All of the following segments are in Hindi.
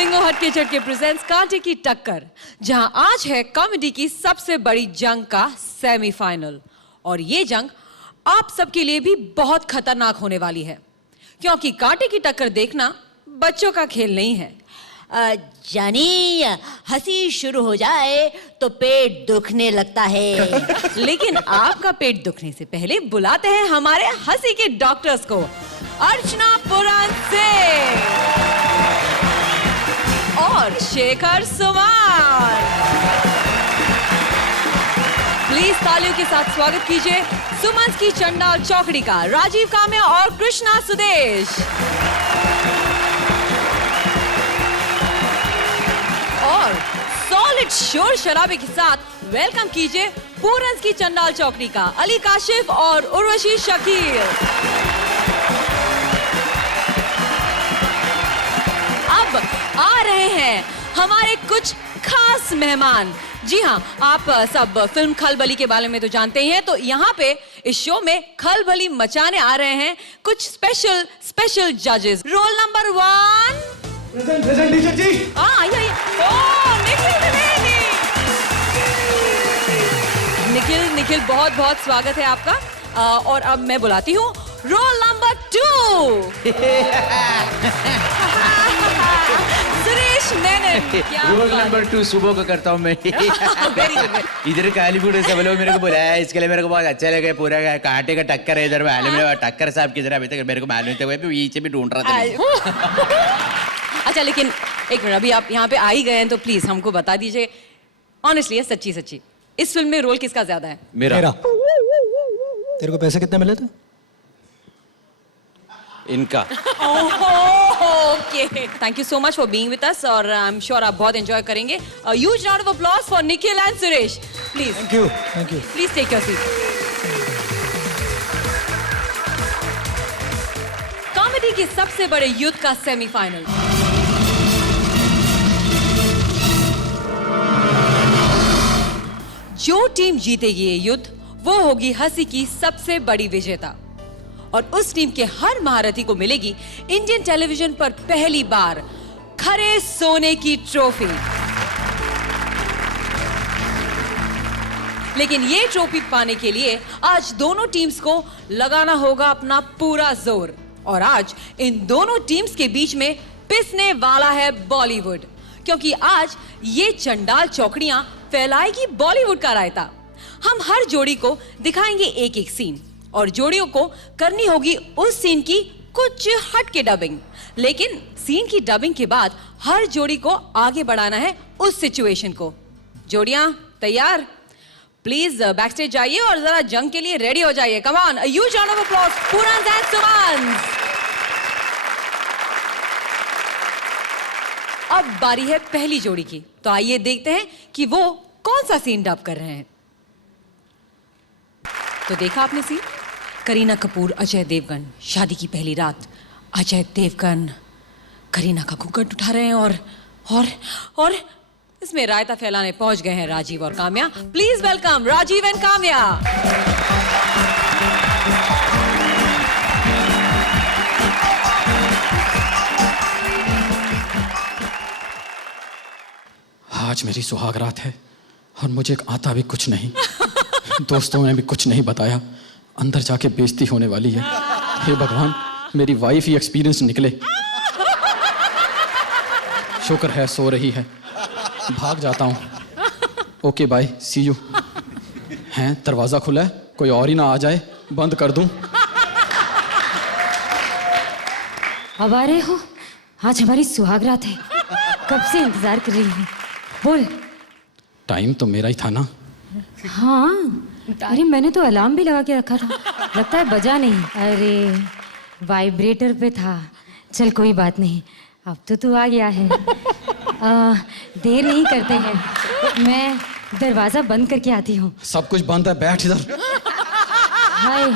बिंगो हटके चटके प्रेजेंट्स कांटे की टक्कर, जहां आज है कॉमेडी की सबसे बड़ी जंग का सेमीफाइनल। और ये जंग आप सबके लिए भी बहुत खतरनाक होने वाली है, क्योंकि कांटे की टक्कर देखना बच्चों का खेल नहीं है। जानी, हंसी शुरू हो जाए तो पेट दुखने लगता है। लेकिन आपका पेट दुखने से पहले बुलाते हैं हमारे हंसी के डॉक्टर्स को, अर्चना पुराण से और शेखर सुमार। प्लीज तालियों के साथ स्वागत कीजिए सुमन की चंडाल चौकड़ी का राजीव काम्या और कृष्णा सुदेश। और सॉलिड शोर शराबे के साथ वेलकम कीजिए पूरन की चंडाल चौकड़ी का अली काशिफ और उर्वशी शकील। अब आ रहे हैं हमारे कुछ खास मेहमान। जी हाँ, आप सब फिल्म खलबली के बारे में तो जानते ही हैं, तो यहाँ पे इस शो में खलबली मचाने आ रहे हैं कुछ स्पेशल जजेस। रोल नंबर 1 प्रेजेंट टीचर जी। आइए। ओह, निखिल बहुत बहुत स्वागत है आपका। और अब मैं बुलाती हूँ roll number 2 Suresh Menon. Roll number 2 सुबह को करता हूँ मैं। इधर कालीपुर से लोग मेरे को बुलाया, इसके लिए मेरे को बहुत अच्छा लगा। पूरा कांटे का टक्कर है इधर में। टक्कर साहब किधर अभी तक मेरे को मालूम था, पीछे भी ढूंढ रहा था। अच्छा, लेकिन एक मिनट, अभी आप यहाँ पे आ ही गए हैं तो प्लीज हमको बता दीजिए ऑनेस्टली, सच्ची इस फिल्म में रोल किसका ज्यादा है? मेरा। तेरे को पैसे कितने मिले थे? इनका। Okay, thank you so much for being with us और आई एम श्योर आप बहुत एंजॉय करेंगे। Huge round of applause for Nikhil and Suresh, please. Thank you. Please take your seat. Comedy के सबसे बड़े युद्ध का सेमीफाइनल। जो टीम जीतेगी ये युद्ध, वो होगी हंसी की सबसे बड़ी विजेता। और उस टीम के हर महारथी को मिलेगी इंडियन टेलीविजन पर पहली बार खरे सोने की ट्रॉफी। लेकिन ये ट्रॉफी पाने के लिए आज दोनों टीम्स को लगाना होगा अपना पूरा जोर। और आज इन दोनों टीम्स के बीच में पिसने वाला है बॉलीवुड, क्योंकि आज ये चंडाल चौकड़ियां फैलाएगी बॉलीवुड का रायता। हम हर जोड़ी को दिखाएंगे एक सीन, और जोड़ियों को करनी होगी उस सीन की कुछ हटके डबिंग। लेकिन सीन की डबिंग के बाद हर जोड़ी को आगे बढ़ाना है उस सिचुएशन को। जोड़ियां तैयार? प्लीज बैक स्टेज जाइए और जरा जंग के लिए रेडी हो जाइए। Come on, a huge round of applause Puran and Suman. अब बारी है पहली जोड़ी की, तो आइए देखते हैं कि वो कौन सा सीन डब कर रहे हैं। तो देखा आपने सीन? करीना कपूर, अजय देवगन, शादी की पहली रात। अजय देवगन करीना का घूंघट उठा रहे हैं और इसमें रायता फैलाने पहुंच गए हैं राजीव और Kamya. Please welcome Rajiv and Kamya. आज मेरी सुहाग रात है और मुझे आता भी कुछ नहीं। दोस्तों ने भी कुछ नहीं बताया, अंदर जाके बेइज्जती होने वाली है। हे भगवान, मेरी वाइफ ही एक्सपीरियंस निकले। शुक्र है सो रही है, भाग जाता हूँ। Okay bye, see you. हैं, दरवाजा खुला है, कोई और ही ना आ जाए, बंद कर दूं। अब आ रहे हो? आज हमारी सुहाग रात है, कब से इंतजार कर रही हूँ। बोल। टाइम तो मेरा ही था ना। हाँ, अरे मैंने तो अलार्म भी लगा के रखा था, लगता है बजा नहीं। अरे वाइब्रेटर पे था। चल कोई बात नहीं, अब तो तू आ गया है। देर नहीं करते हैं, मैं दरवाजा बंद करके आती हूँ। सब कुछ बंद है, बैठ इधर। हाय,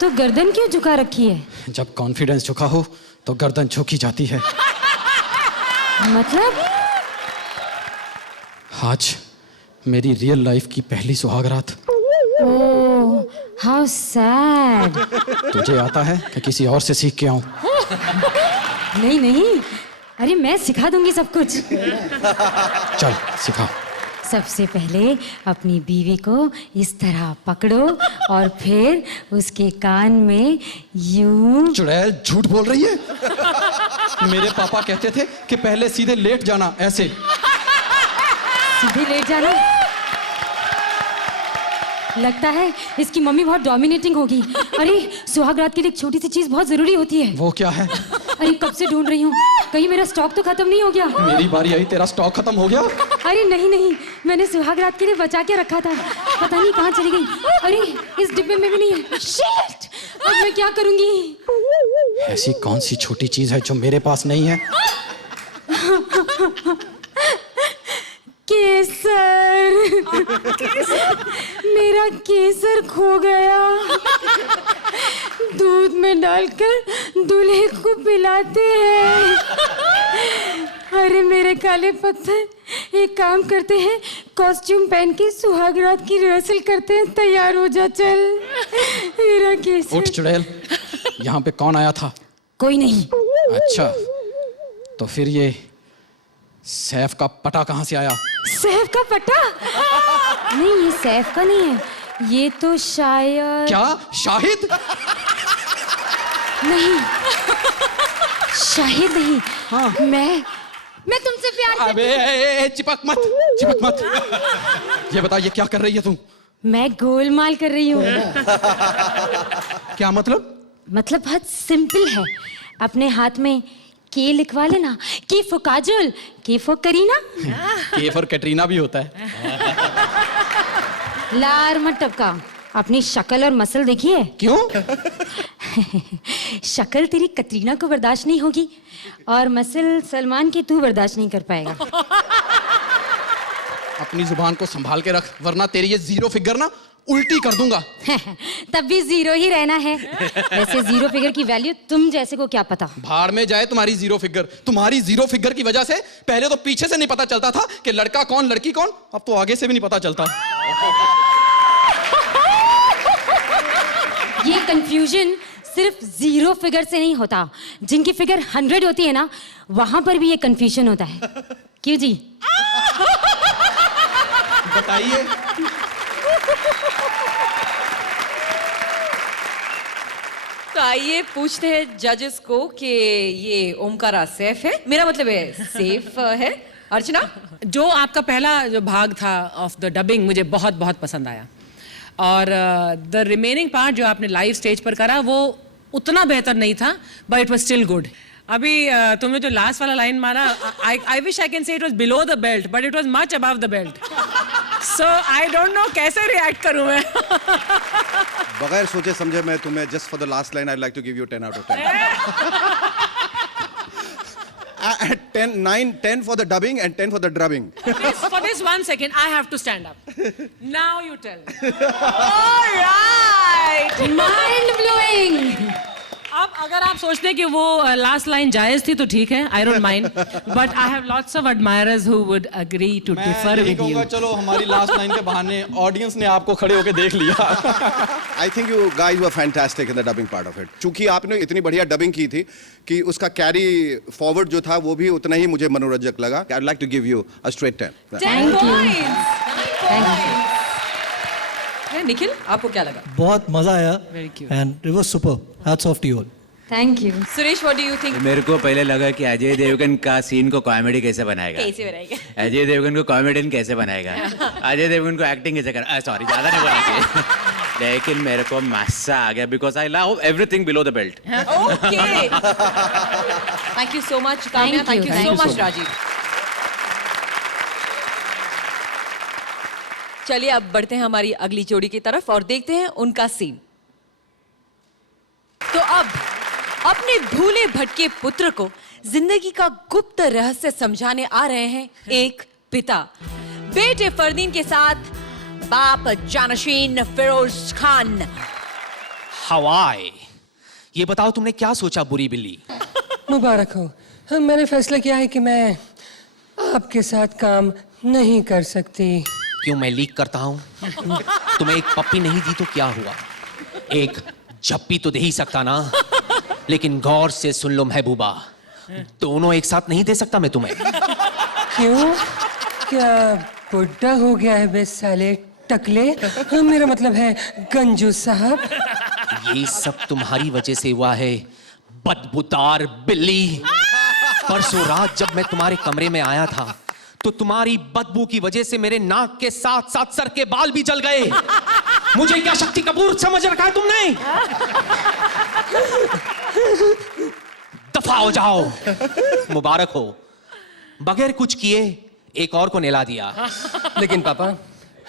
तो गर्दन क्यों झुका रखी है? जब कॉन्फिडेंस झुका हो तो गर्दन झुकी जाती है। मतलब? आज मेरी रियल लाइफ की पहली सुहागरात। ओह, हाउ सैड। तुझे आता है कि किसी और से सीख के आऊं? नहीं नहीं, अरे मैं सिखा दूंगी सब कुछ। चल सिखा। सबसे पहले अपनी बीवी को इस तरह पकड़ो और फिर उसके कान में यूं। चुड़ैल झूठ बोल रही है। मेरे पापा कहते थे कि पहले सीधे लेट जाना, ऐसे सीधे लेट जाना। लगता है इसकी मम्मी बहुत डोमिनेटिंग होगी। अरे सुहागरात के लिए एक छोटी सी चीज बहुत जरूरी होती है। वो क्या है? अरे कब से ढूंढ रही हूँ, कहीं मेरा स्टॉक तो खत्म नहीं हो गया। मेरी बारी आई, तेरा स्टॉक खत्म हो गया? अरे नहीं नहीं, मैंने सुहागरात के लिए बचा के रखा था, पता नहीं कहाँ चली गई। अरे इस डिब्बे में भी नहीं है। शिट! अब मैं क्या करूंगी? ऐसी कौन सी छोटी चीज है जो मेरे पास नहीं है? केसर। मेरा केसर खो गया। दूध में डालकर दूल्हे को पिलाते हैं। अरे मेरे काले पत्थर, एक काम करते हैं, कॉस्ट्यूम पहन के सुहागरात की रिहर्सल करते हैं। तैयार हो जा, चल। मेरा केसर। उठ चुड़ैल, यहाँ पे कौन आया था? कोई नहीं। अच्छा, तो फिर ये सैफ का पटा कहाँ से आया? सैफ का पटा? नहीं, ये सैफ का नहीं है, ये तो शायद। क्या शाहिद? नहीं, शाहिद नहीं। हाँ। मैं तुमसे प्यार करती अबे चिपक मत, चिपक मत। ये बता, ये क्या कर रही है तू? मैं गोलमाल कर रही हूँ। क्या मतलब? मतलब बहुत सिंपल है। अपने हाथ में के लिखवा लेना। के फॉर काजल, के फॉर करीना। के फॉर कैटरीना भी होता है। लार मत टपका, अपनी शक्ल और मसल देखिए। क्यों? शक्ल तेरी कतरीना को बर्दाश्त नहीं होगी और मसल सलमान की तू बर्दाश्त नहीं कर पाएगा। अपनी जुबान को संभाल के रख, वरना तेरी ये जीरो फिगर ना उल्टी कर दूंगा। तब भी जीरो ही रहना है। वैसे जीरो फिगर की वैल्यू तुम जैसे को क्या पता। भाड़ में जाए तुम्हारी जीरो फिगर। तुम्हारी जीरो फिगर की वजह से पहले तो पीछे से नहीं पता चलता था कि लड़का कौन लड़की कौन, अब तो आगे से भी नहीं पता चलता। ये कंफ्यूजन सिर्फ जीरो फिगर से नहीं होता, जिनकी फिगर 100 होती है ना, वहां पर भी ये कंफ्यूजन होता है। क्यों जी? बताइए। तो आइए पूछते हैं जजेस को कि ये ओमकारा सेफ है, मेरा मतलब है सेफ है। अर्चना, जो आपका पहला जो भाग था ऑफ द डबिंग मुझे बहुत बहुत पसंद आया, और द रिमेनिंग पार्ट जो आपने लाइव स्टेज पर करा वो उतना बेहतर नहीं था, but it was still good. अभी तुमने जो लास्ट वाला लाइन मारा, I wish I can say it was below the belt, but it was much above the belt. So I don't know कैसे रिएक्ट करूं मैं। बगैर सोचे समझे मैं तुम्हें just for the last line I like to give you 10 out of 10. 10, 9, 10 for the dubbing and 10 for the drubbing. For this 1 second, I have to stand up. Now you tell. Alright. Mind blowing. अब अगर आप सोचते हैं कि वो लास्ट लाइन जायज थी तो ठीक है, I don't mind, but I have lots of admirers who would agree to differ with you. चलो हमारी लास्ट लाइन के बहाने ऑडियंस ने आपको खड़े होके देख लिया। I think you guys were fantastic in the dubbing part of it. चूंकि आपने इतनी बढ़िया डबिंग की थी कि उसका कैरी फॉरवर्ड जो था वो भी उतना ही मुझे मनोरंजक लगा। I'd like to give you a straight 10. 10 points। Nikhil, आपको क्या लगा? बहुत मजा आया Very cute. And it was super. Hats off to you all. Thank you. Suresh, what do you think? मेरे को पहले लगा कि अजय देवगन का सीन को कॉमेडी कैसे बनाएगा, कैसे बनाएगा? अजय देवगन को कॉमेडियन कैसे बनाएगा, अजय देवगन को एक्टिंग कैसे कर, सॉरी ज्यादा नहीं बोलना चाहिए। लेकिन मेरे को मजा आ गया because I love everything below the belt. Okay, thank you so much Kamya, Thank you. Thank you so much Rajiv. चलिए अब बढ़ते हैं हमारी अगली जोड़ी की तरफ और देखते हैं उनका सीन। तो अब अपने भूले भटके पुत्र को जिंदगी का गुप्त रहस्य समझाने आ रहे हैं एक पिता। बेटे फरदीन के साथ बाप जानशीन फिरोज खान। हवाई, ये बताओ तुमने क्या सोचा बुरी बिल्ली? मुबारक हो, मैंने फैसला किया है कि मैं आपके साथ काम नहीं कर सकती। क्यों, मैं लीक करता हूँ? तुम्हें एक पप्पी नहीं दी तो क्या हुआ, एक झप्पी तो दे ही सकता ना। लेकिन गौर से सुन लो महबूबा, दोनों एक साथ नहीं दे सकता मैं तुम्हें। क्यों? क्या बुढ़ा हो गया है बे साले टकले? मेरा मतलब है गंजू साहब। ये सब तुम्हारी वजह से हुआ है, बदबूदार बिल्ली। परसों रात जब मैं तुम्हारे कमरे में आया था तो तुम्हारी बदबू की वजह से मेरे नाक के साथ साथ सर के बाल भी जल गए। मुझे क्या शक्ति कपूर समझ रखा है तुमने? दफा हो जाओ। मुबारक हो, बगैर कुछ किए एक और को नहला दिया। लेकिन पापा,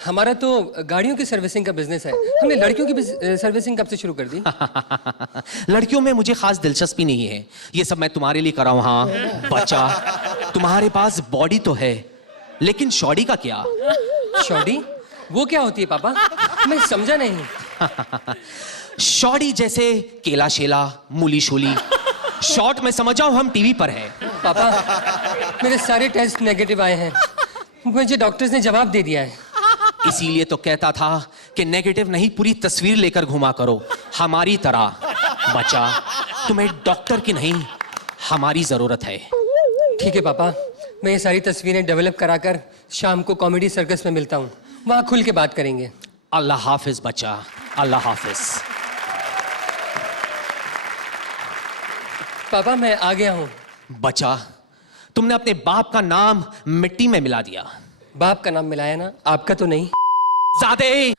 हमारा तो गाड़ियों की सर्विसिंग का बिजनेस है, हमने लड़कियों की सर्विसिंग कब से शुरू कर दी? लड़कियों में मुझे खास दिलचस्पी नहीं है, ये सब मैं तुम्हारे लिए कर रहा हूं। हाँ बच्चा, तुम्हारे पास बॉडी तो है लेकिन शॉडी का क्या? शॉडी? वो क्या होती है पापा? मैं समझा नहीं। शॉडी जैसे केला शेला, मूली शोली। शॉर्ट में समझ जाओ हम टीवी पर है। पापा, मेरे सारे टेस्ट नेगेटिव आए हैं, मुझे डॉक्टर्स ने जवाब दे दिया है। इसीलिए तो कहता था कि नेगेटिव नहीं, पूरी तस्वीर लेकर घुमा करो हमारी तरह। बच्चा, तुम्हें डॉक्टर की नहीं हमारी जरूरत है। ठीक है पापा, मैं ये सारी तस्वीरें डेवलप कराकर शाम को कॉमेडी सर्कस में मिलता हूँ, वहाँ खुल के बात करेंगे। अल्लाह हाफिज बच्चा, अल्लाह हाफिज। पापा मैं आ गया हूँ। बच्चा, तुमने अपने बाप का नाम मिट्टी में मिला दिया। बाप का नाम मिलाया ना, आपका तो नहीं। ज़ादे!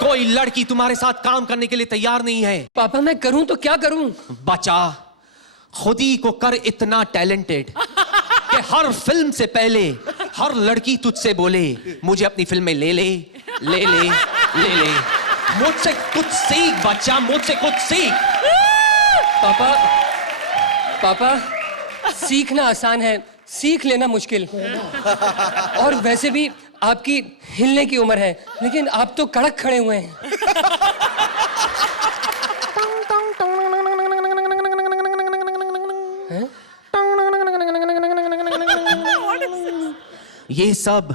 कोई लड़की तुम्हारे साथ काम करने के लिए तैयार नहीं है। पापा मैं करूं तो क्या करूं? बच्चा, खुद ही को कर इतना टैलेंटेड कि हर फिल्म से पहले हर लड़की तुझसे बोले मुझे अपनी फिल्म में ले ले ले ले ले ले। मुझसे कुछ सीख बच्चा, मुझसे कुछ सीख। पापा, पापा सीखना आसान है, सीख लेना मुश्किल। और वैसे भी आपकी हिलने की उम्र है, लेकिन आप तो कड़क खड़े हुए हैं। ये सब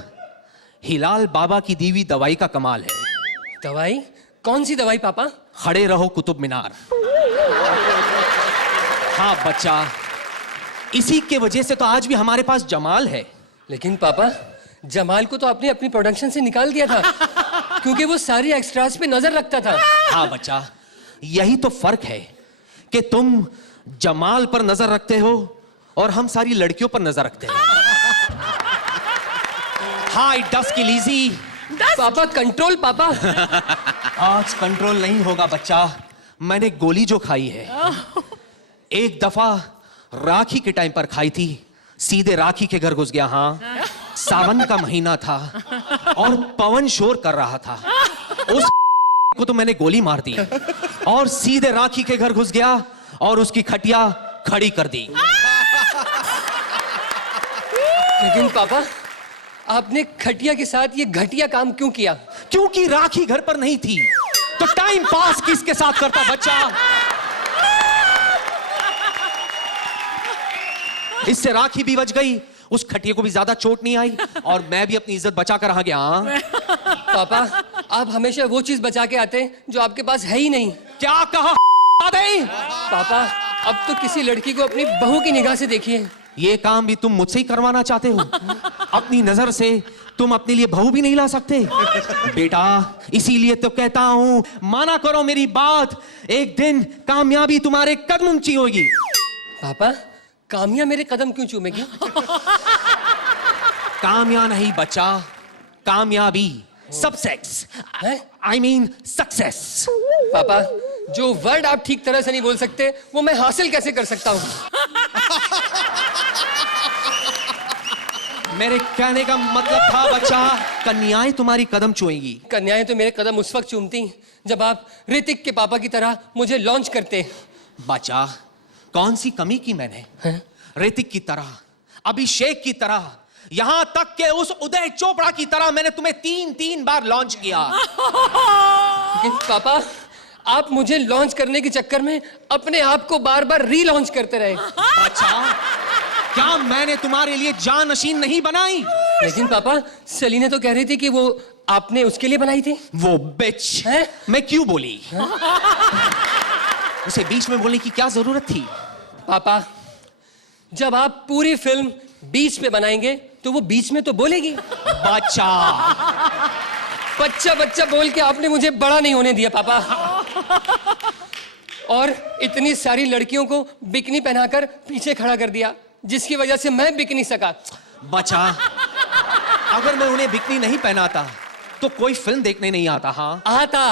हिलाल बाबा की दी हुई दवाई का कमाल है। दवाई? कौन सी दवाई पापा? खड़े रहो कुतुब मीनार। हाँ बच्चा, इसी के वजह से तो आज भी हमारे पास जमाल है। लेकिन पापा, जमाल को तो आपने अपनी प्रोडक्शन से निकाल दिया था, क्योंकि वो सारी एक्स्ट्रास पे नजर रखता था। हाँ बच्चा, यही तो फर्क है कि तुम जमाल पर नजर रखते हो और हम सारी लड़कियों पर नजर रखते हैं। हाय डस्क लीजी। पापा कंट्रोल पापा। आज कंट्रोल नहीं होगा बच्चा, मैंने गोली जो खाई है एक दफा राखी के टाइम पर खाई थी, सीधे राखी के घर घुस गया। हाँ, सावन का महीना था और पवन शोर कर रहा था, उस को तो मैंने गोली मार दी और सीधे राखी के घर घुस गया और उसकी खटिया खड़ी कर दी। लेकिन पापा, आपने खटिया के साथ ये घटिया काम क्यों किया? क्योंकि राखी घर पर नहीं थी, तो टाइम पास किसके साथ करता बच्चा? इससे राखी भी बच गई, उस खटिया को भी ज्यादा चोट नहीं आई और मैं भी अपनी इज्जत बचा कर रह गया। पापा, आप हमेशा वो चीज बचा के आते हैं जो आपके पास है ही नहीं। क्या कहा? पापा, अब तो किसी लड़की को अपनी बहू की निगाह से देखिए। ये काम भी तुम मुझसे ही करवाना चाहते हो? अपनी नजर से तुम अपने लिए बहू भी नहीं ला सकते? बेटा, इसीलिए तो कहता हूं, माना करो मेरी बात, एक दिन कामयाबी तुम्हारे कदम ऊंची होगी। पापा, कामिया मेरे कदम क्यों चूमेगी? कामया नहीं बच्चा, कामयाबी, सक्सेस। I mean success. पापा, जो वर्ड आप ठीक तरह से नहीं बोल सकते, वो मैं हासिल कैसे कर सकता हूँ? मेरे कहने का मतलब था बच्चा, कन्याएं तुम्हारी कदम छुएंगी। कन्याएं तो मेरे कदम उस वक्त चूमती जब आप ऋतिक के पापा की तरह मुझे लॉन्च करते। बच्चा, कौन सी कमी की मैंने? ऋतिक की तरह, अभिषेक की तरह, यहां तक के उस उदय चोपड़ा की तरह मैंने तुम्हें 3 बार लॉन्च किया। लेकिन पापा, आप मुझे लॉन्च करने के चक्कर में अपने आप को बार बार रीलॉन्च करते रहे। अच्छा, क्या मैंने तुम्हारे लिए जानशीन नहीं बनाई? लेकिन पापा, सलीना तो कह रही थी कि वो आपने उसके लिए बनाई थी। वो बिच है? मैं क्यों बोली? उसे बीच में बोलने की क्या जरूरत थी? पापा, जब आप पूरी फिल्म बीच पे बनाएंगे तो वो बीच में तो बोलेगी। बच्चा, बच्चा बच्चा बोल के आपने मुझे बड़ा नहीं होने दिया पापा। और इतनी सारी लड़कियों को बिकनी पहनाकर पीछे खड़ा कर दिया, जिसकी वजह से मैं बिक नहीं सका। बच्चा, अगर मैं उन्हें बिकनी नहीं पहनाता तो कोई फिल्म देखने नहीं आता। हाँ आता,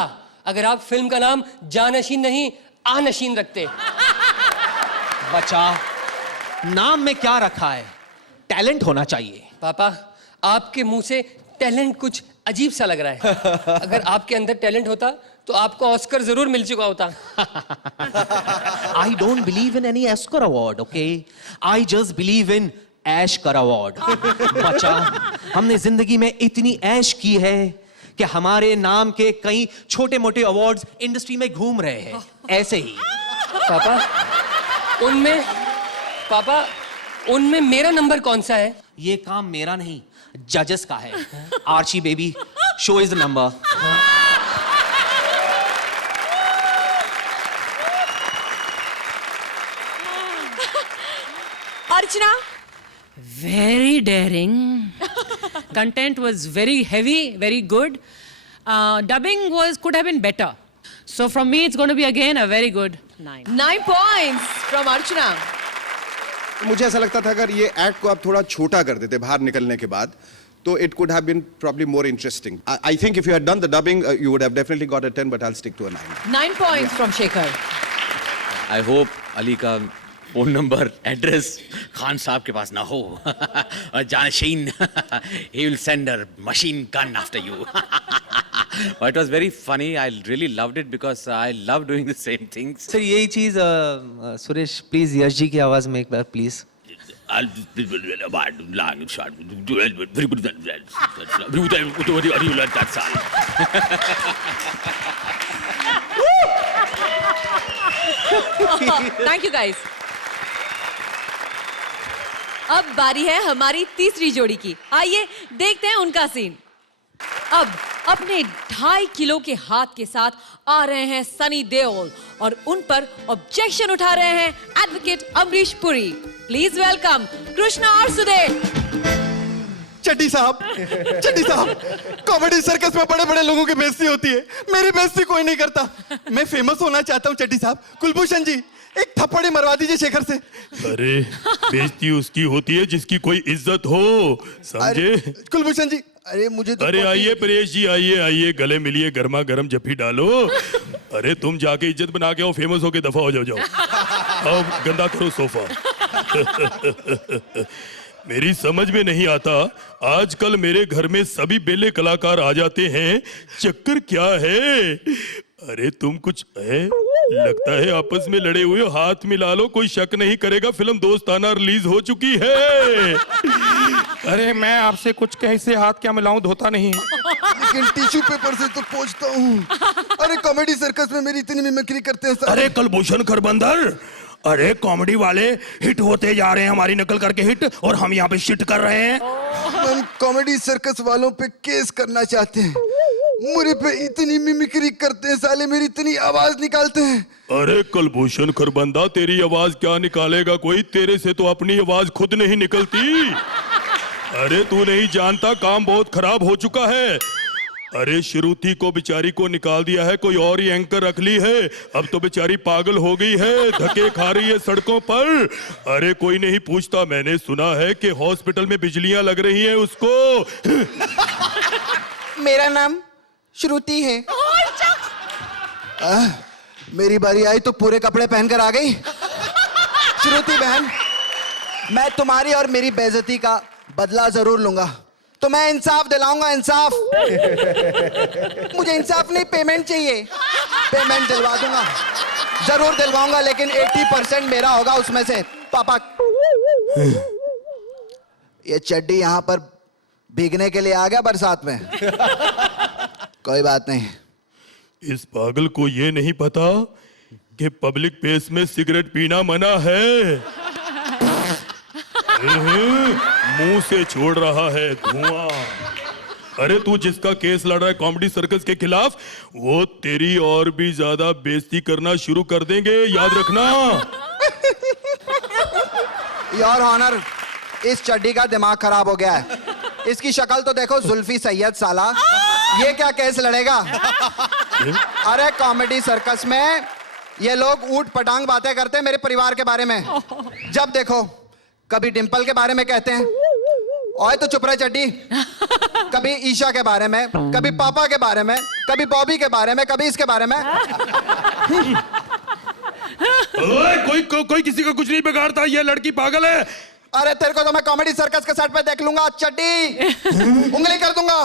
अगर आप फिल्म का नाम जानशीन नहीं आनशीन रखते। बच्चा, नाम में क्या रखा है? टैलेंट होना चाहिए। पापा, आपके मुंह से टैलेंट कुछ अजीब सा लग रहा है। अगर आपके अंदर टैलेंट होता तो आपको ऑस्कर जरूर मिल चुका होता। I don't believe in any Oscar award, okay? I just believe in Oscar award. बच्चा, हमने जिंदगी में इतनी ऐश की है कि हमारे नाम के कई छोटे मोटे अवार्ड्स इंडस्ट्री में घूम रहे हैं। ऐसे ही पापा उनमें मेरा नंबर कौन सा है? ये काम मेरा नहीं, जजेस का है। Archi baby, show is the number. Archana, Very daring. Content was very heavy, very good. Dubbing could have been better. So from me, it's going to be again a very good 9. 9 points from Archana. मुझे ऐसा लगता था अगर ये एक्ट को आप थोड़ा छोटा कर देते बाहर निकलने के बाद, तो it could have been probably more interesting. I think if you had done the dubbing, you would have definitely got a 10, but I'll stick to a 9. 9 points from Shekhar. I hope Ali का फोन नंबर एड्रेस खान साहब के पास ना हो। और जानशीन, he will send a machine gun after you. But it was very funny. I really loved it because I love doing the same things. Sir यही चीज सुरेश प्लीज यश जी की आवाज में एक बार प्लीज। Thank you guys. अब बारी है हमारी तीसरी जोड़ी की। आइए देखते हैं उनका सीन। अब अपने 2.5 किलो के हाथ के साथ आ रहे हैं सनी देओल और उन पर ऑब्जेक्शन उठा रहे हैं advocate Amrish Puri. Please welcome Krishna और सुदेव। चड्डी साहब, कॉमेडी सर्कस में बड़े बड़े लोगों की बेइज्जती होती है, मेरी बेइज्जती कोई नहीं करता। मैं फेमस होना चाहता हूँ चड्डी साहब। कुलभूषण जी, एक थप्पड़ी मरवा दीजिए शेखर से। अरे बेइज्जती उसकी होती है जिसकी कोई इज्जत हो, समझे? कुलभूषण जी, अरे मुझे तो अरे आइए परेश जी, आइए गले मिलिए, गर्मा गर्म जफ्फी डालो। अरे तुम जाके इज्जत बना के आओ, फेमस होके दफा हो जाओ। आओ गंदा करो सोफा। मेरी समझ में नहीं आता, आजकल मेरे घर में सभी बेले कलाकार आ जाते हैं, चक्कर क्या है? अरे तुम कुछ है लगता है आपस में लड़े हुए, हाथ मिला लो, कोई शक नहीं करेगा। फिल्म दोस्ताना रिलीज हो चुकी है। अरे मैं आपसे कुछ कैसे हाथ क्या मिलाऊं, धोता नहीं। लेकिन टिश्यू पेपर से तो पोंछता हूँ। अरे कॉमेडी सर्कस में मेरी इतनी मिमिक्री करते हैं सारे। अरे कुलभूषण खरबंदर, अरे कॉमेडी वाले हिट होते जा रहे हैं, हमारी नकल करके हिट, और हम यहाँ पे शिट कर रहे हैं। हम कॉमेडी सर्कस वालों पे केस करना चाहते हैं। मुझे पे इतनी मिमिक्री करते हैं साले, मेरी इतनी आवाज निकालते हैं। अरे कुलभूषण खरबंदा, तेरी आवाज क्या निकालेगा कोई, तेरे से तो अपनी आवाज खुद नहीं निकलती। अरे तू नहीं जानता, काम बहुत खराब हो चुका है। अरे श्रुति को बेचारी को निकाल दिया है, कोई और ही एंकर रख ली है। अब तो बेचारी पागल हो गई है, धक्के खा रही है सड़कों पर। अरे कोई नहीं पूछता, मैंने सुना है कि हॉस्पिटल में बिजलियां लग रही हैं उसको। मेरा नाम श्रुति है। मेरी बारी आई तो पूरे कपड़े पहनकर आ गई। श्रुति बहन, मैं तुम्हारी और मेरी बेइज्जती का बदला जरूर लूंगा। तो मैं इंसाफ दिलाऊंगा, इंसाफ। मुझे इंसाफ नहीं, पेमेंट चाहिए। पेमेंट दिलवा दूंगा, जरूर दिलवाऊंगा, लेकिन 80% मेरा होगा उसमें से। पापा, ये चड्डी यहाँ पर भीगने के लिए आ गया बरसात में। कोई बात नहीं। इस पागल को ये नहीं पता कि पब्लिक प्लेस में सिगरेट पीना मना है। मुंह से छोड़ रहा है धुआं। अरे तू जिसका केस लड़ रहा है कॉमेडी सर्कस के खिलाफ, वो तेरी और भी ज्यादा बेइज्जती करना शुरू कर देंगे, याद रखना। योर ऑनर, इस चड्डी का दिमाग खराब हो गया है। इसकी शक्ल तो देखो, जुल्फी सैयद साला। ये क्या केस लड़ेगा? अरे कॉमेडी सर्कस में ये लोग ऊट पटांग बातें करते हैं मेरे परिवार के बारे में। जब देखो कभी डिंपल के बारे में कहते हैं, ओए तो चुप रहे चड्डी। कभी ईशा के बारे में, कभी पापा के बारे में, कभी बॉबी के बारे में, कभी इसके बारे में। कोई किसी का कुछ नहीं बिगाड़ता, ये लड़की पागल है। अरे तेरे को तो मैं कॉमेडी सर्कस के सेट पे देख लूंगा चड्डी, उंगली कर दूंगा।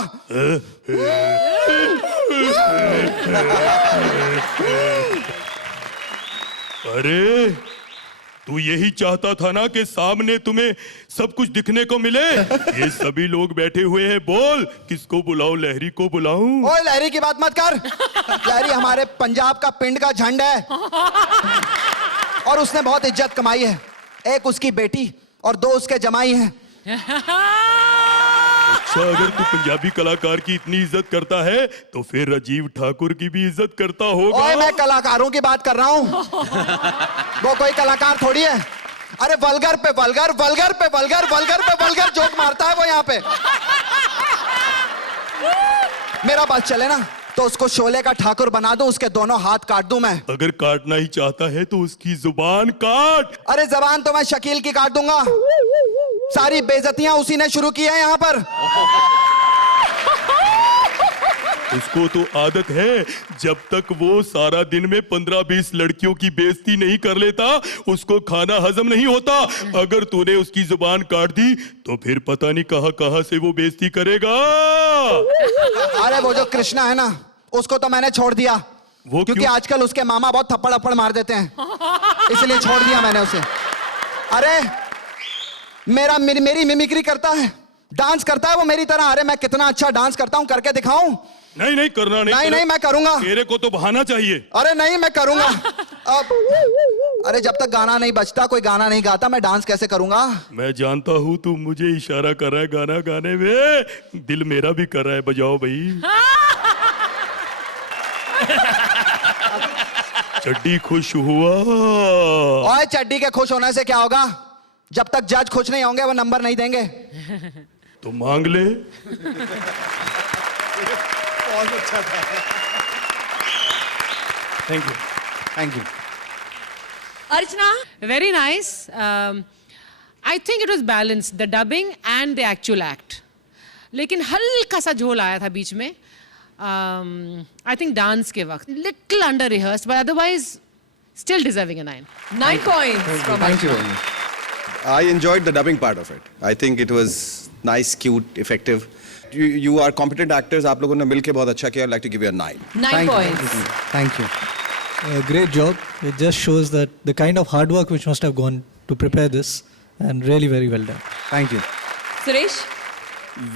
अरे तू यही चाहता था ना कि सामने तुम्हें सब कुछ दिखने को मिले। ये सभी लोग बैठे हुए हैं, बोल किसको बुलाऊं? लहरी को बुलाऊं? ओए लहरी की बात मत कर। लहरी हमारे पंजाब का पिंड का झंड है और उसने बहुत इज्जत कमाई है। एक उसकी बेटी और 2 उसके जमाई हैं। अच्छा, अगर तू पंजाबी कलाकार की इतनी इज्जत करता है तो फिर राजीव ठाकुर की भी इज्जत करता होगा। ओए मैं कलाकारों की बात कर रहा हूँ, वो कोई कलाकार थोड़ी है। अरे वल्गर पे वल्गर, वल्गर पे वल्गर, वल्गर पे वल्गर जोक मारता है वो यहाँ पे। मेरा बात चले ना तो उसको शोले का ठाकुर बना दूं, उसके दोनों हाथ काट दूं मैं। अगर काटना ही चाहता है तो उसकी जुबान काट। अरे जबान तो मैं शकील की काट दूंगा। सारी बेइज्जतियां उसी ने शुरू की है यहाँ पर। उसको तो आदत है, जब तक वो सारा दिन में 15-20 लड़कियों की बेइज्जती नहीं कर लेता उसको खाना हजम नहीं होता। अगर तूने उसकी जुबान काट दी तो फिर पता नहीं कहां से वो बेइज्जती करेगा। अरे वो जो कृष्णा है ना, उसको तो मैंने छोड़ दिया, वो क्योंकि आजकल उसके मामा बहुत थप्पड़ अप्पड़ मार देते हैं, इसलिए छोड़ दिया मैंने उसे। अरे मेरी मिमिक्री करता है, डांस करता है वो मेरी तरह। अरे मैं कितना अच्छा डांस करता हूं, करके दिखाऊं? नहीं करना नहीं मैं करूंगा। तेरे को तो बहाना चाहिए। अरे नहीं मैं करूंगा। अब अरे जब तक गाना नहीं बजता, कोई गाना नहीं गाता, मैं डांस कैसे करूंगा? मैं जानता हूं तू मुझे इशारा कर रहा है गाना गाने में, दिल मेरा भी कर रहा है, बजाओ भाई। चड्डी खुश हुआ। ओए चड्डी के खुश होने से क्या होगा? जब तक जज खुश नहीं होंगे वो नंबर नहीं देंगे। तो मांग ले। बहुत अच्छा था। Thank you, thank you. Archana, Very nice. I think it was balanced, the dubbing and the actual act. लेकिन हल्का सा झोल आया था बीच में. I think dance के वक्त little under rehearsed, but otherwise still deserving a 9. 9 points. Thank you. I enjoyed the dubbing part of it. I think it was nice, cute, effective. You are competent actors. आप लोगों ने मिलके बहुत अच्छा किया. I'd like to give you a 9. 9 points. Thank you. Great job. It just shows that the kind of hard work which must have gone to prepare this, and really very well done. Thank you. Suresh,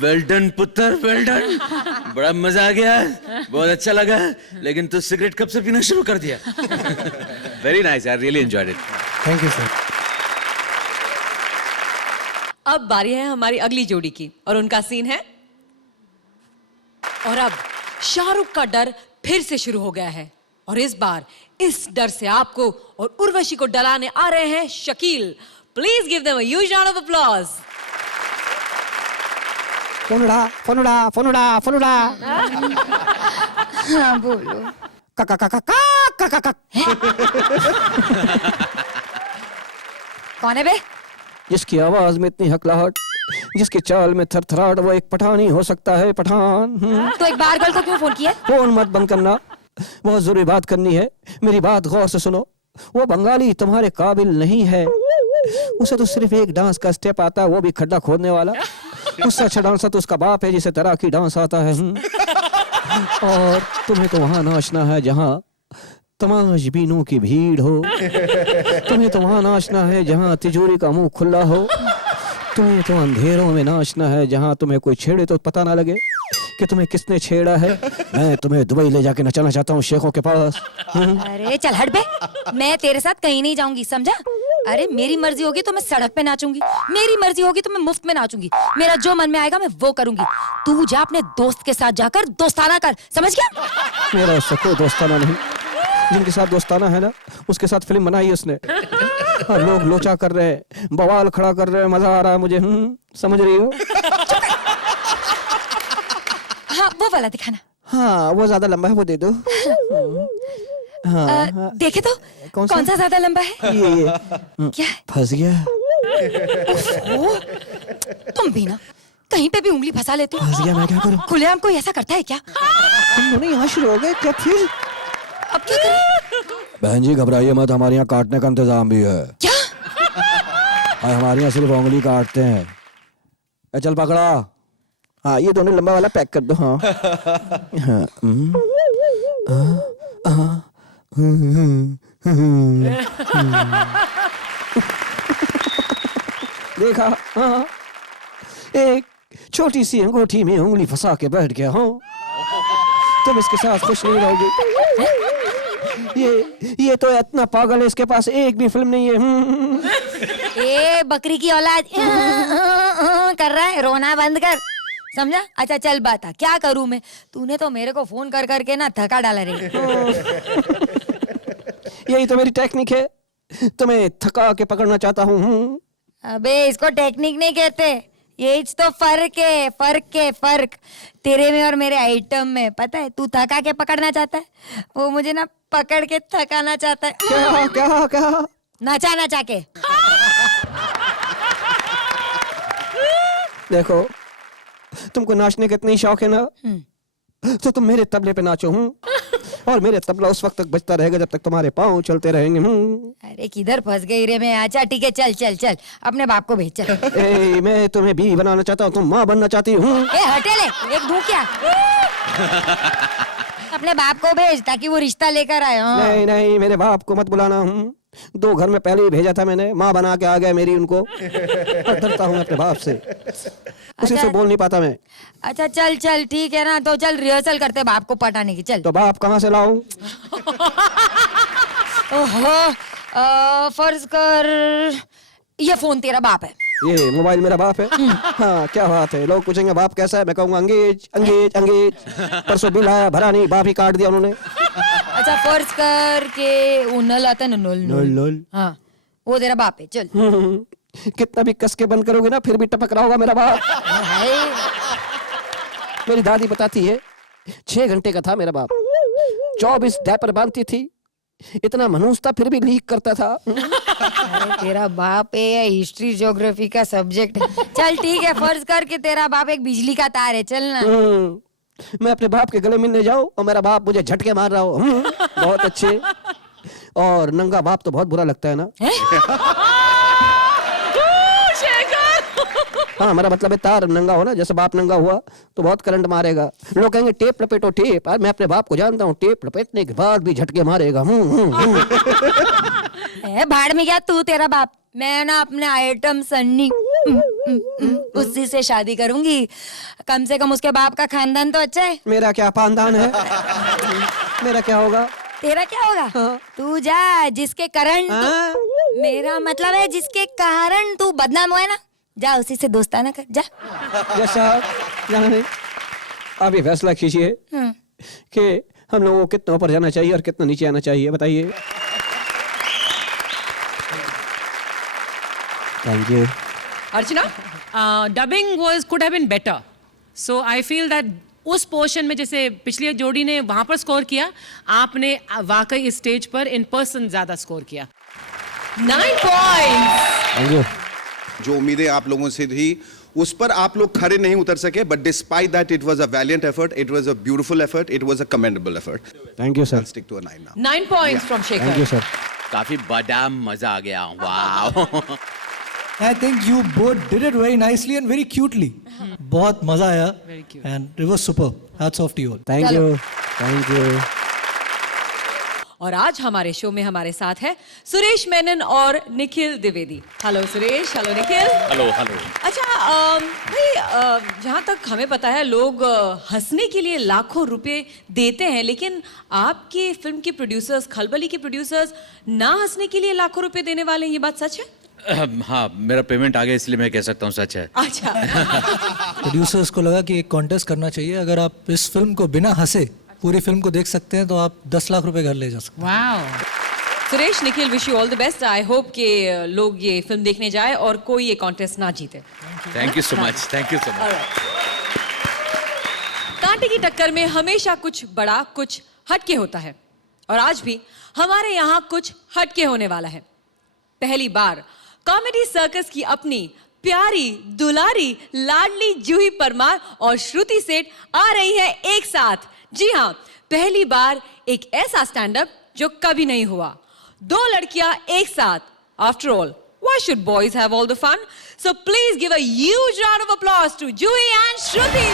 well done पुत्र, वेल डन। बड़ा मजा आ गया, बहुत अच्छा लगा। लेकिन तू सिगरेट कब से पीना शुरू कर दिया? Very nice, I really enjoyed it. Thank you, sir. अब बारी है हमारी अगली जोड़ी की और उनका सीन है। और अब शाहरुख का डर फिर से शुरू हो गया है और इस बार इस डर से आपको और उर्वशी को डराने आ रहे हैं Shakeel. Please give them a huge round of applause. फनुड़ा फनुड़ा फनुड़ा फनुड़ा। हाँ बोलो। का का का। कौन है बे? जिसकी आवाज में इतनी हकलाहट, जिसकी चाल में थरथराहट, वो एक पठान ही हो सकता है, पठान। तो एक बार गर्ल को क्यों फोन किया? फोन मत बंद करना, बहुत जरूरी बात करनी है। मेरी बात गौर से सुनो। वो बंगाली तुम्हारे काबिल नहीं है। उसे तो सिर्फ एक डांस का स्टेप आता है, वो भी खड्डा खोदने वाला। उससे अच्छा डांसर तो उसका बाप है जिसे तैराकी डांस आता है। और तुम्हें तो वहां नाचना है जहां तमाशबीनों की भीड़ हो। तुम्हें तो वहां नाचना है जहां तिजोरी का मुंह खुला हो। तुम्हें तो अंधेरों में नाचना है जहां तुम्हें कोई छेड़े तो पता ना लगे कि तुम्हें किसने छेड़ा है। मैं तुम्हें दुबई ले जाके नचाना चाहता हूँ शेखों के पास। अरे चल हट बे, मैं तेरे साथ कहीं नहीं जाऊंगी, समझा? अरे मेरी मर्जी होगी तो मैं सड़क पे नाचूंगी, मेरी मर्जी होगी तो मैं मुफ्त में नाचूंगी, मेरा जो मन में आएगा मैं वो करूंगी। तू जा अपने दोस्त के साथ जाकर दोस्ताना कर, समझ गया? मेरा उससे कोई दोस्ताना नहीं। जिनके साथ दोस्ताना है ना, उसके साथ फिल्म बनाई उसने। और लोग लोचा कर रहे हैं, बवाल खड़ा कर रहे हैं, मजा आ रहा है मुझे। समझ रही हो? हाँ वो वाला दिखाना। हाँ वो ज्यादा लंबा है, वो दे दो। हाँ देखे तो कौन सा ज्यादा लंबा है? ये क्या है? फंस गया। ओह, तुम भी ना कहीं पे भी उंगली फंसा लेते हो। फंस गया, मैं क्या करूं? खुलेआम कोई ऐसा करता है क्या? तुम दोनों यहाँ शुरू हो गए क्या फिर? अब क्या करें? बहन जी घबराइए मत, हमारे यहाँ काटने का इंतजाम भी है। क्या? हमारे यहाँ सिर्फ उंगली काटते हैं। चल पकड़ा। हाँ ये दोनों लंबा वाला पैक कर दो। हाँ हाँ देखा? हाँ एक छोटी सी अंगूठी में उंगली फंसा के बैठ गया हूँ। तुम इसके साथ खुश नहीं रहोगे। ये तो इतना पागल है, इसके पास एक भी फिल्म नहीं है। ए बकरी की औलाद कर रहा है, रोना बंद कर, समझा? अच्छा चल बता क्या करूं मैं? तूने तो मेरे को फोन कर करके ना थका डाला रे। यही तो मेरी टेक्निक है, तुम्हें थका के पकड़ना चाहता हूँ। अबे इसको टेक्निक नहीं कहते, यही तो फर्क है, फर्क तेरे में और मेरे आइटम में। पता है तू थका के पकड़ना चाहता है, वो मुझे ना पकड़ के थकाना चाहता है। क्या क्या क्या? नचा के। देखो तुमको नाचने का इतना ही शौक है ना, तो तुम मेरे तबले पे नाचो। और मेरे तबला उस वक्त तक बजता रहेगा जब तक तुम्हारे पाँव चलते रहेंगे। अरे किधर फंस गई रे मैं? अच्छा ठीक है, चल चल चल अपने बाप को भेज चल। मैं तुम्हें बीवी बनाना चाहता हूँ, तुम माँ बनना चाहती हूँ। हटे ले, एक दूं क्या? अपने बाप को भेज ताकि वो रिश्ता लेकर आए। नहीं नहीं मेरे बाप को मत बुलाना। 2 घर में पहले ही भेजा था मैंने, माँ बना के आ गया मेरी उनको। डरता हूँ अपने बाप से, उसी से बोल नहीं पाता मैं। अच्छा चल चल ठीक है ना, तो चल रिहर्सल करते बाप को पटाने की। चल तो बाप कहाँ से लाऊं? ओहो, फर्ज कर ये फोन तेरा बाप है, ये मोबाइल मेरा बाप है। हाँ क्या बात है, लोग पूछेंगे बाप कैसा है, मैं कहूँगा अंगेज अंगेज अंगेज। परसों बिल आया भरा नहीं, बाप ही काट दिया उन्होंने। अच्छा फर्ज कर के वो नल आता है ना, नल। हाँ वो तेरा बाप है। चल कितना भी कस के बंद करोगे ना फिर भी टपक रहा होगा मेरा बाप। मेरी दादी बताती है 6 घंटे का था मेरा बाप, 24 डायपर बांधती थी, इतना मनूस था फिर भी लीक करता था। अरे तेरा बाप है या हिस्ट्री ज्योग्राफी का सब्जेक्ट? चल ठीक है, फर्ज कर के तेरा बाप एक बिजली का तार है। चल ना। मैं अपने बाप के गले मिलने जाऊं और मेरा बाप मुझे झटके मार रहा हो। बहुत अच्छे। और नंगा बाप तो बहुत बुरा लगता है ना। हाँ मेरा मतलब है तार नंगा हो ना, जैसे बाप नंगा हुआ तो बहुत करंट मारेगा। लोग कहेंगे टेप लपेटो टेप, मैं अपने बाप को जानता हूँ, टेप लपेटने के बाद भी झटके मारेगा। भाड़ में गया तू, तेरा बाप। मैं ना अपने आइटम सन्नी उसी से शादी करूंगी, कम से कम उसके बाप का खानदान तो अच्छा है। मेरा क्या खानदान है? मेरा क्या होगा? तेरा क्या होगा? तू जा, जिसके कारण मेरा मतलब है जिसके कारण तू बदनाम हुआ है ना, जा उसी से दोस्ताना कर जा। जैसा जाना नहीं, आप ये फैसला कीजिए कि हम लोगों को कितना ऊपर जाना चाहिए और कितना नीचे आना चाहिए, बताइए। Thank you. Archana, dubbing could have been better, so I feel that उस पोर्शन में जैसे पिछली जोड़ी ने वहां पर स्कोर किया, आपने वाकई इस स्टेज पर इन पर्सन ज्यादा स्कोर किया। 9 पॉइंट्स। Thank you. जो उम्मीदें आप लोगों से थी उस पर आप लोग खरे नहीं उतर सके, but despite that it was a valiant effort, it was a beautiful effort, it was a commendable effort. Thank you sir. Stick to a 9 now. 9 points from Shekhar. Thank you sir. काफी बड़ा मजा आ गया। वाह। I think you both did it very nicely and very cutely. बहुत मजा आया and it was superb. Hats off to you all. Thank you. Thank you. और आज हमारे शो में हमारे साथ है सुरेश मेनन और Nikhil Dwivedi. Hello Suresh, hello Nikhil. Hello hello. अच्छा भाई, जहाँ तक हमें पता है लोग हंसने के लिए लाखों रुपए देते हैं, लेकिन आपके फिल्म के प्रोड्यूसर्स, खलबली के प्रोड्यूसर्स ना हंसने के लिए लाखों रुपए देने वाले हैं, ये बात सच है? हाँ, मेरा पेमेंट आ गया इसलिए मैं कह सकता हूँ सच है। अच्छा। प्रोड्यूसर्स को लगा कि एक कॉन्टेस्ट करना चाहिए, अगर आप इस फिल्म को बिना हंसे पूरी फिल्म को देख सकते हैं तो आप 10 लाख रुपए घर ले जा सकते हैं। Wow. Suresh, Nikhil, wish you all the best. I hope कि लोग ये फिल्म देखने जाए और कोई ये कॉन्टेस्ट ना जीते। Thank you so much, thank you so much. कांटे की टक्कर में हमेशा कुछ बड़ा, कुछ हटके होता है, और आज भी हमारे यहाँ कुछ हटके होने वाला है। पहली बार कॉमेडी सर्कस की अपनी प्यारी, दुलारी, लाडली जूही परमार और श्रुति सेठ आ रही है एक साथ। जी हाँ, पहली बार एक ऐसा स्टैंड अप जो कभी नहीं हुआ। 2 लड़कियां एक साथ। After all, why should boys have all the fun? So please give a huge round of applause to Juhi and Shruti.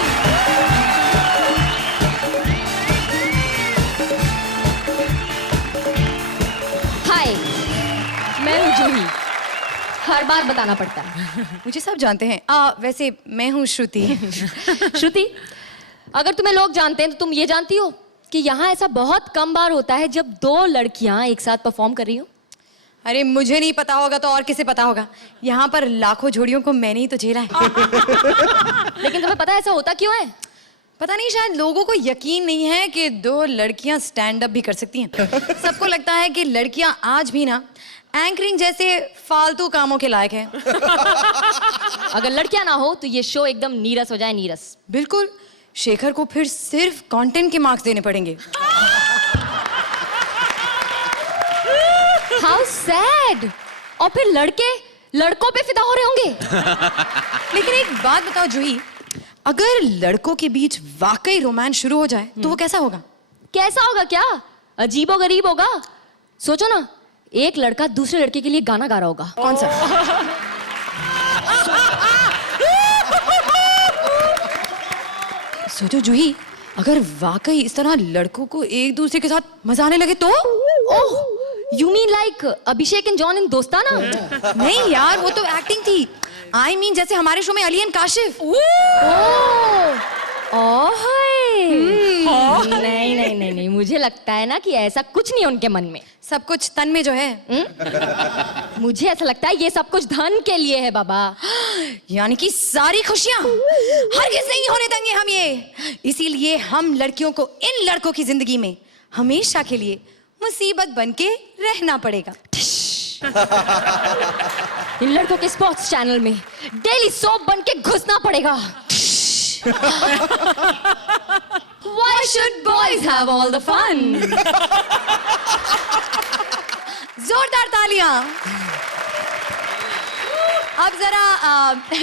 हाय, मैं हूँ जूही। हर बार बताना पड़ता है। मुझे सब जानते हैं। वैसे मैं हूँ श्रुति। श्रुति, अगर तुम्हें लोग जानते हैं तो तुम ये जानती हो कि यहाँ ऐसा बहुत कम बार होता है जब 2 लड़कियाँ एक साथ परफॉर्म कर रही हो। अरे मुझे नहीं पता होगा तो और किसे पता होगा? यहाँ पर लाखों जोड़ियों को मैंने ही तो झेला है। लेकिन तुम्हें पता है ऐसा होता क्यों है? पता नहीं, शायद लोगों को यकीन नहीं है कि 2 लड़कियां स्टैंड अप भी कर सकती हैं। सबको लगता है कि लड़कियां आज भी ना एंकरिंग जैसे फालतू कामों के लायक हैं। अगर लड़कियां ना हो तो ये शो एकदम नीरस हो जाए, नीरस। बिल्कुल, शेखर को फिर सिर्फ कंटेंट के मार्क्स देने पड़ेंगे। How sad. और फिर लड़के लड़कों पे फिदा हो रहे होंगे। लेकिन एक बात बताओ जूही, अगर लड़कों के बीच वाकई रोमांस शुरू हो जाए तो वो कैसा होगा? कैसा होगा क्या? अजीबो गरीब होगा। सोचो ना, एक लड़का दूसरे लड़के के लिए गाना गा रहा होगा। कौन सा? सोचो जूही, अगर वाकई इस तरह लड़कों को एक दूसरे के साथ मजा आने लगे तो? Oh, you mean like Abhishek and John in Dostana? नहीं यार, वो तो एक्टिंग थी। आई मीन जैसे हमारे शो में अली एंड काशिफ। नहीं नहीं नहीं नहीं, मुझे लगता है ना कि ऐसा कुछ नहीं उनके मन में। सब कुछ तन में जो है। मुझे ऐसा लगता है ये सब कुछ धन के लिए है बाबा। यानी कि सारी खुशियां हरगिज़ नहीं होने देंगे हम ये। इसीलिए हम लड़कियों को इन लड़कों की जिंदगी में हमेशा के लिए मुसीबत बनके रहना पड़ेगा। इन लड़कों के स्पोर्ट्स चैनल में डेली सोप बन के घुसना पड़ेगा। Why should boys have all the fun? जोरदार तालियां। अब जरा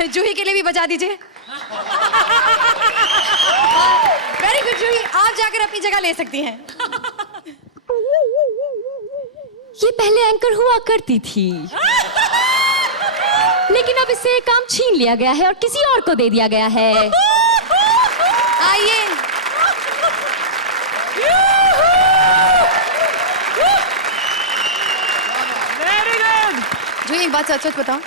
जूही के लिए भी बजा दीजिए। वेरी गुड जूही, आप जाकर अपनी जगह ले सकती हैं। ये पहले एंकर हुआ करती थी, लेकिन अब इससे काम छीन लिया गया है और किसी और को दे दिया गया है। आइए। Very good. जो एक बात सच सच बताओ,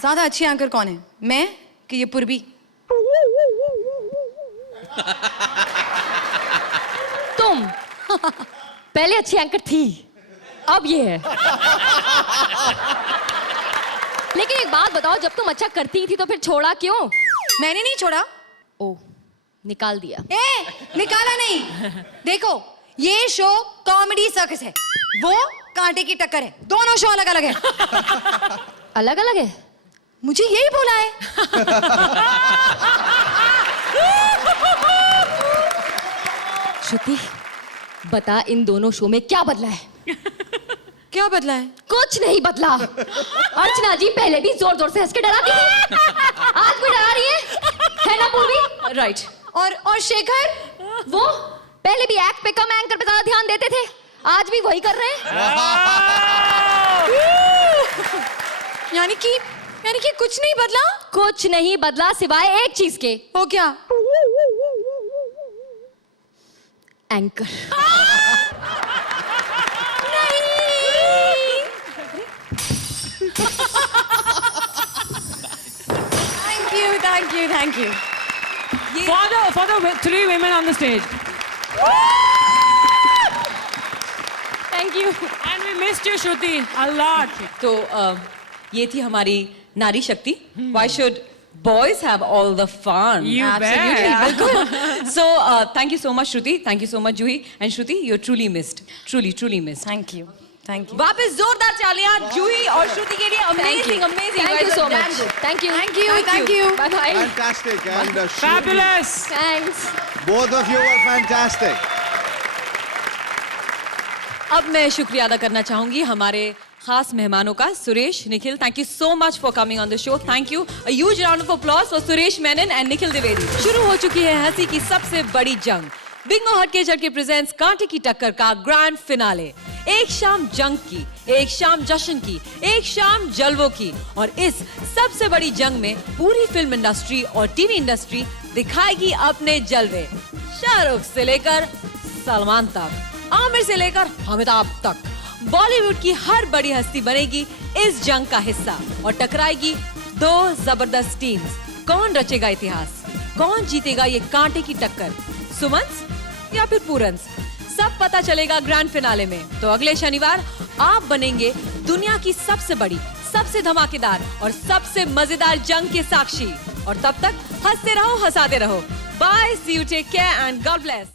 ज्यादा अच्छी एंकर कौन है, मैं कि ये पूर्वी? तुम पहले अच्छी एंकर थी, अब ये है। लेकिन एक बात बताओ, जब तुम अच्छा करती थी तो फिर छोड़ा क्यों? मैंने नहीं छोड़ा। ओ, निकाल दिया। निकाला नहीं। देखो, ये शो कॉमेडी सर्कस है, वो कांटे की टक्कर है। दोनों शो अलग अलग है। अलग अलग है? मुझे यही बोला है। श्रुति, बता इन दोनों शो में क्या बदला है? क्या बदला है? कुछ नहीं बदला। अर्चना जी पहले भी जोर जोर से हंस के डराती थी, आज भी डरा रही है ना पूर्वी? राइट। और शेखर, वो पहले भी एक्ट पे कम, एंकर पे ज्यादा ध्यान देते थे, आज भी वही कर रहे हैं। यानी कि कुछ नहीं बदला? कुछ नहीं बदला सिवाय एक चीज के। वो क्या? Anchor. Thank you For the three women on the stage. Thank you. And we missed you, Shruti, a lot. तो ये थी हमारी नारी शक्ति. Why should boys have all the fun? You Absolutely, bet. बिल्कुल. So thank you so much, Shruti. Thank you so much, Juhi. And Shruti, you're truly missed. Truly missed. Thank you thank you वापस जोरदार तालियां जूही और श्रुति के लिए. Amazing. Thank you so much. Thank you. Thank you Bye bye. Fantastic. And Shruti, Fabulous. Thanks. both of you were fantastic. अब मैं शुक्रिया अदा करना चाहूंगी हमारे खास मेहमानों का. Suresh, Nikhil, thank you so much for coming on the show. Thank you. A huge round of applause for Suresh Menon and Nikhil Dwivedi. शुरू हो चुकी है हंसी की सबसे बड़ी जंग. बिंगो हटके झटके प्रेजेंट्स कांटे की टक्कर का ग्रैंड फिनाले. एक शाम जंग की, एक शाम जश्न की, एक शाम जलवों की. और इस सबसे बड़ी जंग में पूरी फिल्म इंडस्ट्री और टीवी इंडस्ट्री दिखाएगी अपने जलवे. शाहरुख से लेकर सलमान तक, आमिर से लेकर अमिताभ तक, बॉलीवुड की हर बड़ी हस्ती बनेगी इस जंग का हिस्सा और टकराएगी दो जबरदस्त टीम्स. कौन रचेगा इतिहास, कौन जीतेगा ये कांटे की टक्कर, सुमंस या फिर पूरंस? सब पता चलेगा ग्रैंड फिनाले में. तो अगले शनिवार आप बनेंगे दुनिया की सबसे बड़ी, सबसे धमाकेदार और सबसे मजेदार जंग के साक्षी. और तब तक हंसते रहो, हंसाते रहो. Bye, see you, take care and God bless.